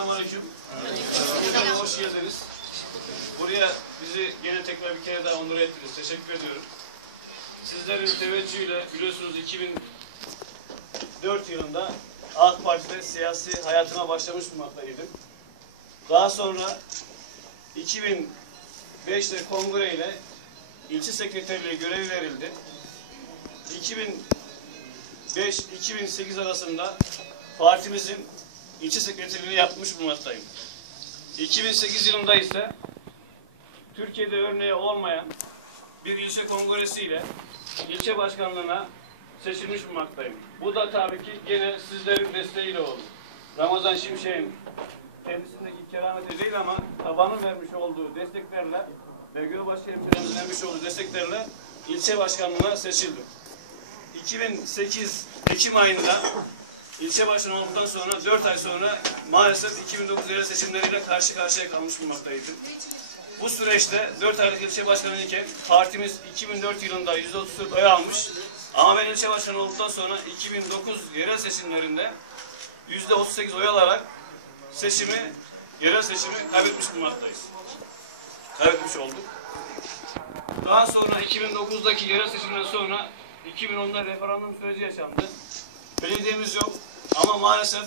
Selamünaleyküm. Hocam hoş geldiniz. Buraya bizi gene tekrar bir kere daha onur ettiniz. Teşekkür ediyorum. Sizlerin teveccühüyle biliyorsunuz 2004 yılında AK Parti'de siyasi hayatıma başlamış bulunmaktaydım. Daha sonra 2005'te kongre ile ilçe sekreterliği görevi verildi. 2005-2008 arasında partimizin ilçe sekreterliğini yapmış bulunmaktayım. 2008 yılında ise Türkiye'de örneği olmayan bir ilçe kongresiyle ilçe başkanlığına seçilmiş bulunmaktayım. Bu da tabii ki gene sizlerin desteğiyle oldu. Ramazan Şimşek'in kendisindeki kerameti değil ama tabanın vermiş olduğu desteklerle ve Gölbaşı hemşehrilerimizin vermiş olduğu desteklerle ilçe başkanlığına seçildim. 2008 Ekim ayında ilçe başkanı olduktan sonra 4 ay sonra maalesef 2009 yerel seçimleriyle karşı karşıya kalmış bulunmaktaydım. Bu süreçte 4 aylık ilçe başkanı iken partimiz 2004 yılında %34 oy almış. Ama ben ilçe başkanı olduktan sonra 2009 yerel seçimlerinde %38 oy alarak seçimi, yerel seçimi kaybetmiş bulunmaktayız. Kaybetmiş olduk. Daha sonra 2009'daki yerel seçimden sonra 2010'da referandum süreci yaşandı. Belediyemiz yok ama maalesef